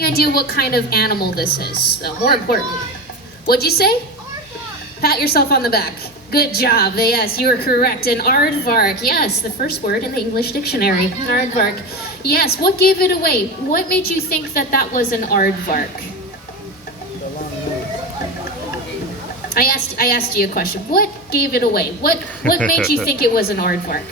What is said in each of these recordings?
Idea what kind of animal this is, so more important. What'd you say? Pat yourself on the back. Good job. Yes, you are correct. An aardvark. Yes, the first word in the English dictionary. An aardvark. Yes, what gave it away? What made you think that that was an aardvark? I asked you a question. What gave it away? What made you think it was an aardvark?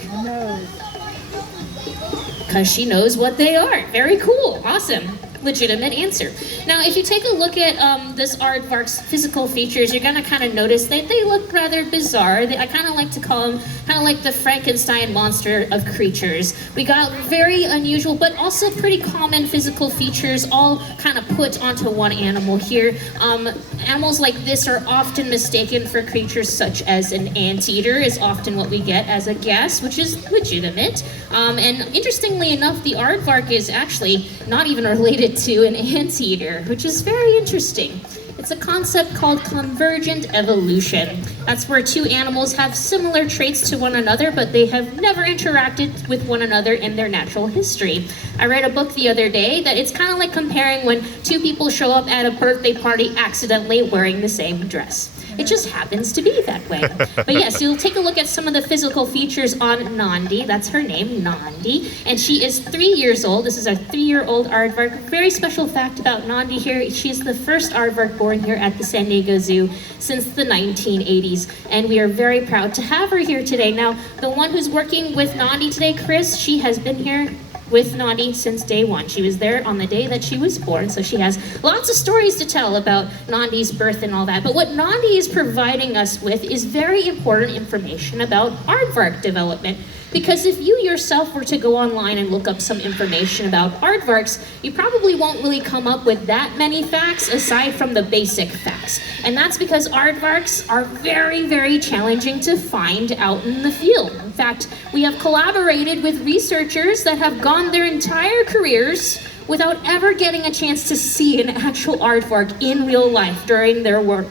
Because she knows what they are. Very cool. Awesome. Legitimate answer. Now, if you take a look at this aardvark's physical features, you're going to kind of notice that they look rather bizarre. I kind of like to call them kind of like the Frankenstein monster of creatures. We got very unusual, but also pretty common physical features all kind of put onto one animal here. Animals like this are often mistaken for creatures such as an anteater is often what we get as a guess, which is legitimate. And interestingly enough, the aardvark is actually not even related to an anteater, which is very interesting. It's a concept called convergent evolution. That's where two animals have similar traits to one another, but they have never interacted with one another in their natural history. I read a book the other day that it's kind of like comparing when two people show up at a birthday party accidentally wearing the same dress. It just happens to be that way. But yes, you'll take a look at some of the physical features on Nandi. That's her name, Nandi. And she is 3 years old. This is a 3-year-old aardvark. Very special fact about Nandi here. She's the first aardvark born here at the San Diego Zoo since the 1980s. And we are very proud to have her here today. Now, the one who's working with Nandi today, Chris, she has been here with Nandi since day one. She was there on the day that she was born, so she has lots of stories to tell about Nandi's birth and all that. But what Nandi is providing us with is very important information about aardvark development. Because if you yourself were to go online and look up some information about aardvarks, you probably won't really come up with that many facts aside from the basic facts. And that's because aardvarks are very, very challenging to find out in the field. In fact, we have collaborated with researchers that have gone their entire careers without ever getting a chance to see an actual aardvark in real life during their work.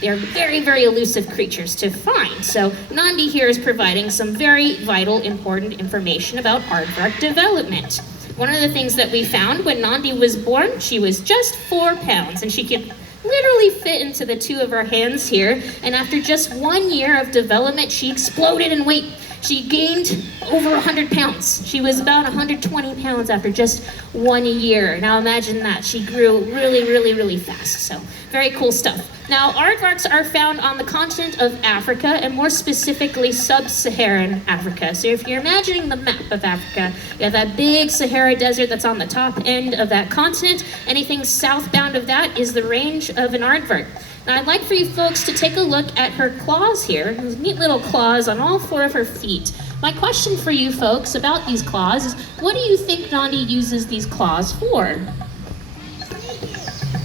They're very, very elusive creatures to find. So Nandi here is providing some very vital, important information about aardvark development. One of the things that we found when Nandi was born, she was just 4 pounds, and she could literally fit into the two of her hands here. And after just 1 year of development, she exploded in weight. She gained over 100 pounds. She was about 120 pounds after just 1 year. Now imagine that. She grew really, really, really fast. So very cool stuff. Now, aardvarks are found on the continent of Africa, and more specifically sub-Saharan Africa. So if you're imagining the map of Africa, you have that big Sahara Desert that's on the top end of that continent. Anything southbound of that is the range of an aardvark. Now, I'd like for you folks to take a look at her claws here. Those neat little claws on all 4 of her feet. My question for you folks about these claws is, what do you think Nandi uses these claws for?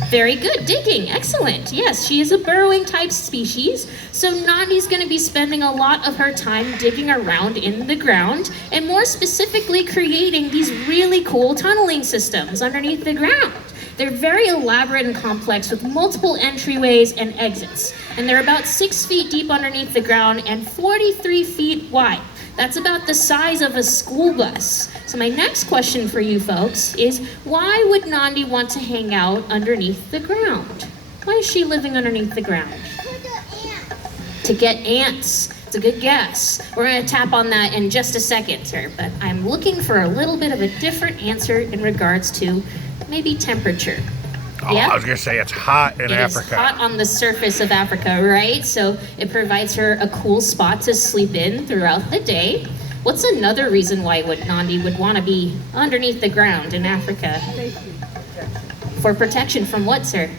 Very good, digging, excellent. Yes, she is a burrowing type species, so Nandi's gonna be spending a lot of her time digging around in the ground, and more specifically creating these really cool tunneling systems underneath the ground. They're very elaborate and complex with multiple entryways and exits. And they're about 6 feet deep underneath the ground and 43 feet wide. That's about the size of a school bus. So my next question for you folks is, why would Nandi want to hang out underneath the ground? Why is she living underneath the ground? To get ants. It's a good guess. We're going to tap on that in just a second, sir. But I'm looking for a little bit of a different answer in regards to maybe temperature. Oh, yeah? I was going to say it's hot in Africa. It's hot on the surface of Africa, right? So it provides her a cool spot to sleep in throughout the day. What's another reason why Nandi would want to be underneath the ground in Africa? For protection from what, sir?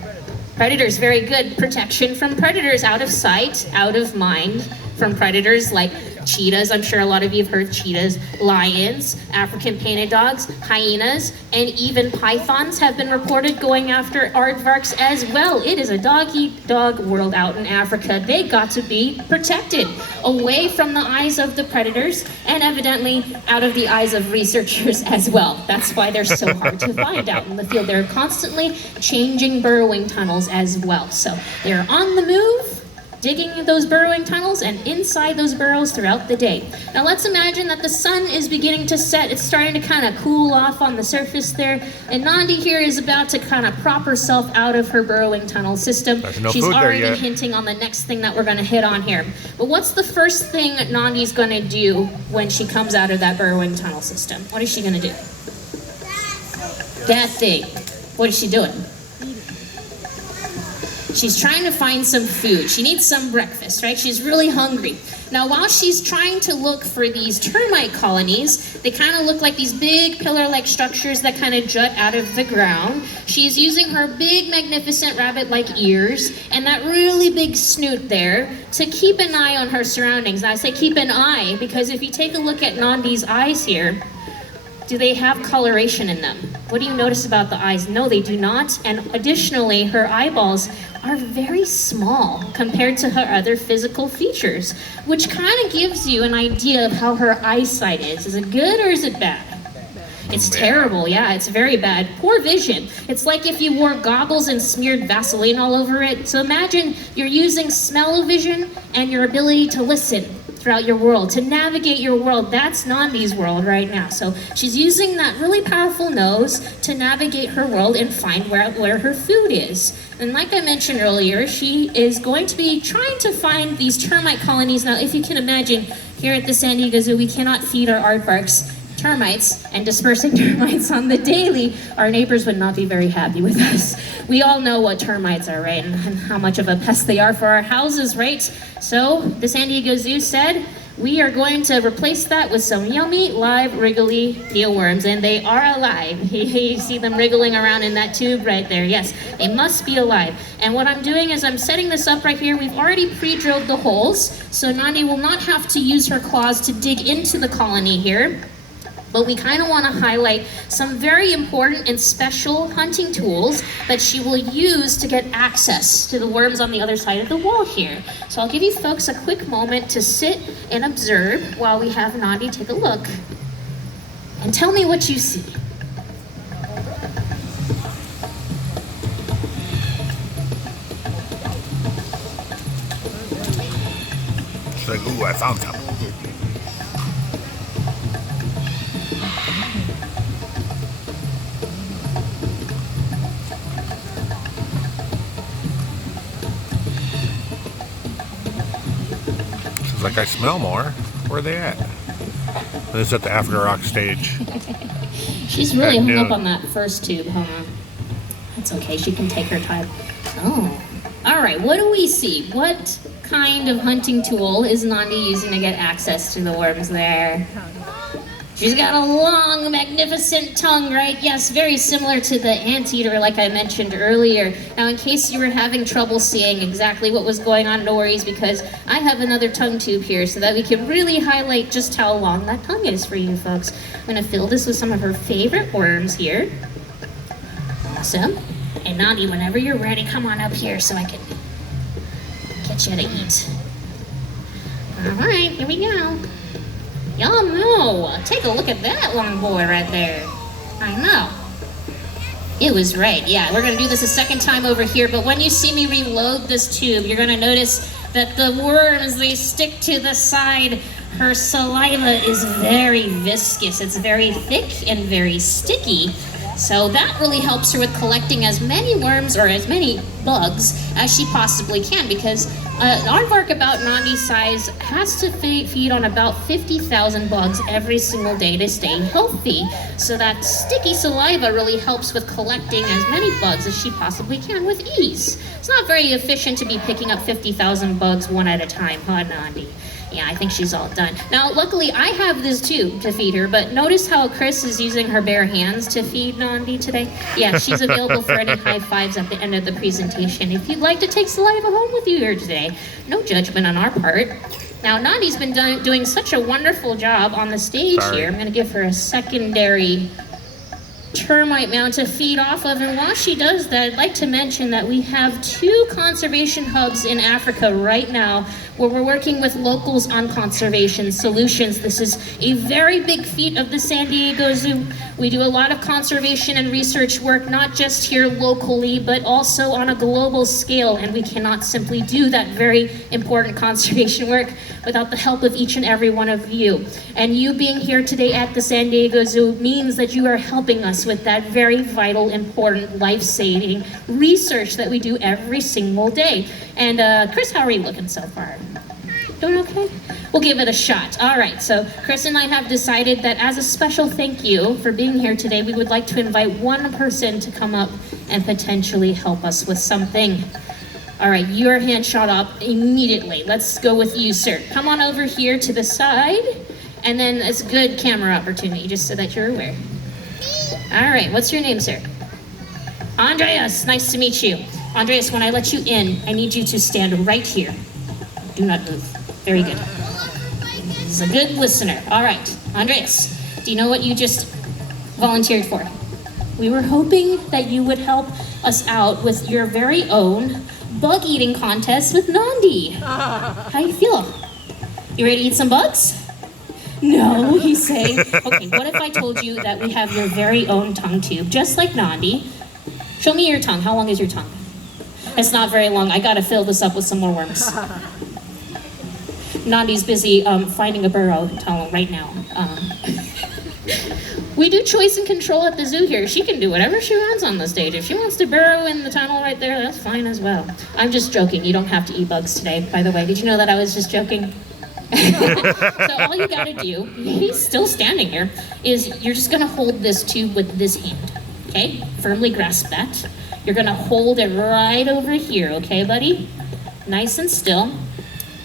Predators, very good. Protection from predators, out of sight, out of mind, from predators like cheetahs. I'm sure a lot of you have heard cheetahs, lions, African painted dogs, hyenas, and even pythons have been reported going after aardvarks as well. It is a dog-eat-dog world out in Africa. They got to be protected away from the eyes of the predators and evidently out of the eyes of researchers as well. That's why they're so hard to find out in the field. They're constantly changing burrowing tunnels as well. So they're on the move digging those burrowing tunnels and inside those burrows throughout the day. Now let's imagine that the sun is beginning to set. It's starting to kind of cool off on the surface there, and Nandi here is about to kind of prop herself out of her burrowing tunnel system. There's no She's food there already yet. hinting on the next thing that we're going to hit on here. But what's the first thing Nandi's going to do when she comes out of that burrowing tunnel system? What is she going to do? That thing. What is she doing? She's trying to find some food. She needs some breakfast, right? She's really hungry. Now, while she's trying to look for these termite colonies, they kind of look like these big pillar-like structures that kind of jut out of the ground. She's using her big, magnificent rabbit-like ears and that really big snoot there to keep an eye on her surroundings. And I say keep an eye because if you take a look at Nandi's eyes here, do they have coloration in them? What do you notice about the eyes? No, they do not. And additionally, her eyeballs are very small compared to her other physical features, which kind of gives you an idea of how her eyesight is. Is it good or is it bad? It's terrible, yeah, it's very bad. Poor vision. It's like if you wore goggles and smeared Vaseline all over it. So imagine you're using smell-o-vision and your ability to listen throughout your world, to navigate your world. That's Nandi's world right now. So she's using that really powerful nose to navigate her world and find where her food is. And like I mentioned earlier, she is going to be trying to find these termite colonies. Now, if you can imagine, here at the San Diego Zoo, we cannot feed our aardvarks termites and dispersing termites on the daily. Our neighbors would not be very happy with us. We all know what termites are, right? And how much of a pest they are for our houses, right? So the San Diego Zoo said, we are going to replace that with some yummy, live, wriggly mealworms, and they are alive. You see them wriggling around in that tube right there. Yes, they must be alive. And what I'm doing is I'm setting this up right here. We've already pre-drilled the holes, so Nandi will not have to use her claws to dig into the colony here. But we kind of want to highlight some very important and special hunting tools that she will use to get access to the worms on the other side of the wall here. So I'll give you folks a quick moment to sit and observe while we have Nandi take a look. And tell me what you see. She's like, ooh, I found some. Like I smell more. Where are they at? This is at the Africa Rock stage. She's really At hung noon. up on that first tube, huh? That's okay, she can take her time. Oh, all right, what do we see? What kind of hunting tool is Nandi using to get access to the worms there? She's got a long, magnificent tongue, right? Yes, very similar to the anteater like I mentioned earlier. Now, in case you were having trouble seeing exactly what was going on, no worries, because I have another tongue tube here so that we can really highlight just how long that tongue is for you folks. I'm gonna fill this with some of her favorite worms here. Awesome. And Nandi, whenever you're ready, come on up here so I can get you to eat. All right, here we go. Y'all know. Take a look at that long boy right there. I know. It was right. Yeah, we're going to do this a second time over here, but when you see me reload this tube, you're going to notice that the worms, they stick to the side. Her saliva is very viscous. It's very thick and very sticky. So that really helps her with collecting as many worms or as many bugs as she possibly can, because an aardvark about Nandi's size has to feed on about 50,000 bugs every single day to stay healthy. So that sticky saliva really helps with collecting as many bugs as she possibly can with ease. It's not very efficient to be picking up 50,000 bugs one at a time, huh, Nandi? Yeah, I think she's all done. Now, luckily, I have this tube to feed her, but notice how Chris is using her bare hands to feed Nandi today? Yeah, she's available for any high fives at the end of the presentation. If you'd like to take saliva home with you here today, no judgment on our part. Now, Nandi's been doing such a wonderful job on the stage here. I'm going to give her a secondary termite mound to feed off of, and while she does that, I'd like to mention that we have 2 conservation hubs in Africa right now where we're working with locals on conservation solutions. This is a very big feat of the San Diego Zoo. We do a lot of conservation and research work, not just here locally, but also on a global scale, and we cannot simply do that very important conservation work without the help of each and every one of you. And you being here today at the San Diego Zoo means that you are helping us with that very vital, important, life-saving research that we do every single day. And Chris, how are you looking so far? Doing okay? We'll give it a shot. All right, so Chris and I have decided that as a special thank you for being here today, we would like to invite one person to come up and potentially help us with something. All right, your hand shot up immediately. Let's go with you, sir. Come on over here to the side, and then it's a good camera opportunity, just so that you're aware. All right, what's your name, sir? Andreas, nice to meet you. Andreas, when I let you in, I need you to stand right here. Do not move. Very good. He's a good listener. All right, Andreas, do you know what you just volunteered for? We were hoping that you would help us out with your very own bug eating contest with Nandi. How you feel? You ready to eat some bugs? No, he's saying. Okay, what if I told you that we have your very own tongue tube, just like Nandi? Show me your tongue. How long is your tongue? It's not very long. I gotta fill this up with some more worms. Nandi's busy finding a burrow tunnel right now. We do choice and control at the zoo here. She can do whatever she wants on the stage. If she wants to burrow in the tunnel right there, that's fine as well. I'm just joking. You don't have to eat bugs today, by the way. Did you know that I was just joking? So all you gotta do, he's still standing here, is you're just gonna hold this tube with this hand, okay? Firmly grasp that. You're gonna hold it right over here, okay, buddy? Nice and still.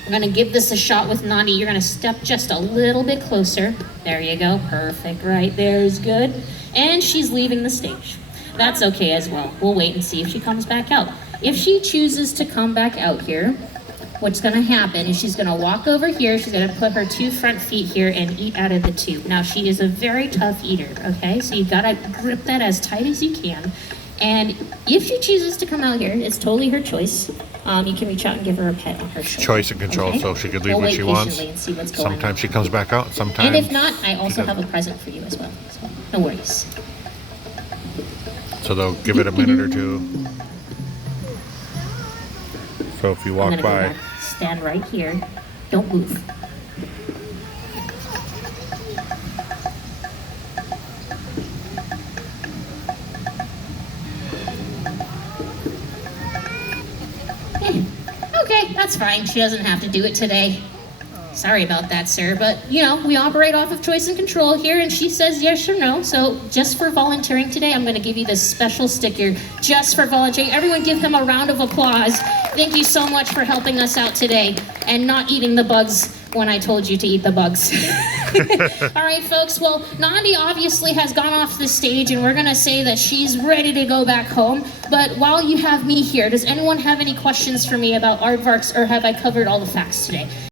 We're gonna give this a shot with Nandi. You're gonna step just a little bit closer. There you go, perfect, right there is good. And she's leaving the stage. That's okay as well. We'll wait and see if she comes back out. If she chooses to come back out here, what's gonna happen is she's gonna walk over here, she's gonna put her 2 front feet here and eat out of the tube. Now she is a very tough eater, okay? So you gotta grip that as tight as you can. And if she chooses to come out here, it's totally her choice. You can reach out and give her a pet on her shoulder. Choice and control, okay? So she could leave we'll when she wants. And see what's going Sometimes on. she comes back out, sometimes. And if not, I also have a present for you as well. So no worries. So they'll give it a minute or two. So if you walk I'm gonna by. go back, stand right here. Don't move. Okay, that's fine. She doesn't have to do it today. Sorry about that, sir, but you know, we operate off of choice and control here, and she says yes or no. So just for volunteering today, I'm gonna give you this special sticker just for volunteering. Everyone give him a round of applause. Thank you so much for helping us out today and not eating the bugs when I told you to eat the bugs. All right, folks, well, Nandi obviously has gone off the stage, and we're gonna say that she's ready to go back home. But while you have me here, does anyone have any questions for me about aardvarks, or have I covered all the facts today?